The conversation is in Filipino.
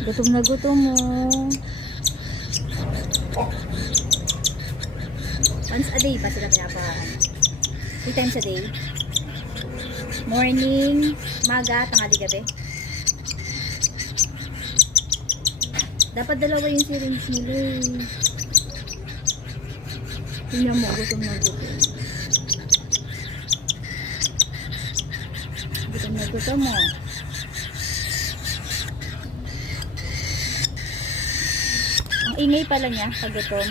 Gutom na gutom mo. Once a day ba sila pinapakaan? 3 times a day? Morning, maga, tanghali, gabi? Dapat dalawa yung syringe nila eh. Tingnan mo, gutom na gutom. Gutom na gutom mo. Ang ingay pala niya pag gutom.